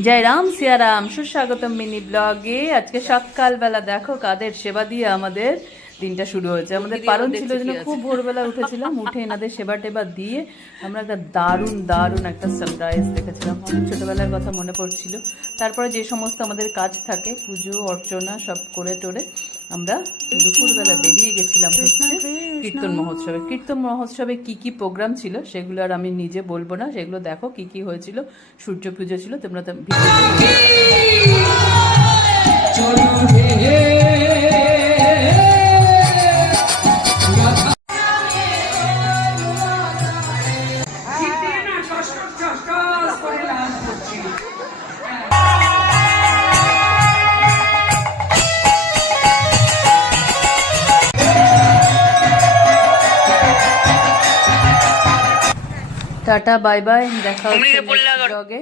জয় রাম সিয়া রাম, সুস্বাগতম মিনি ব্লগে। আজকে সকালবেলা দেখো কাদের সেবা দিয়ে আমাদের দিনটা শুরু হয়েছে। আমাদের পালন ছিল জন্য খুব ভোরবেলা উঠেছিলাম, উঠে এনাদের সেবা টেবা দিয়ে আমরা একটা দারুণ দারুণ একটা সানরাইজ দেখেছিলাম। অনেক ছোটোবেলার কথা মনে পড়ছিল। তারপরে যে সমস্ত আমাদের কাজ থাকে, পুজো অর্চনা সব করে টোরে আমরা দুপুরবেলা বেরিয়ে গেছিলাম হচ্ছে কীর্তন মহোৎসবে। কীর্তন মহোৎসবে কি কি প্রোগ্রাম ছিল সেগুলো আর আমি নিজে বলবো না, সেগুলো দেখো কি কি হয়েছিল। সূর্য পুজো ছিল, তোমরা তো টাটা বাই বাই, দেখা হচ্ছে নেক্সট ব্লগে।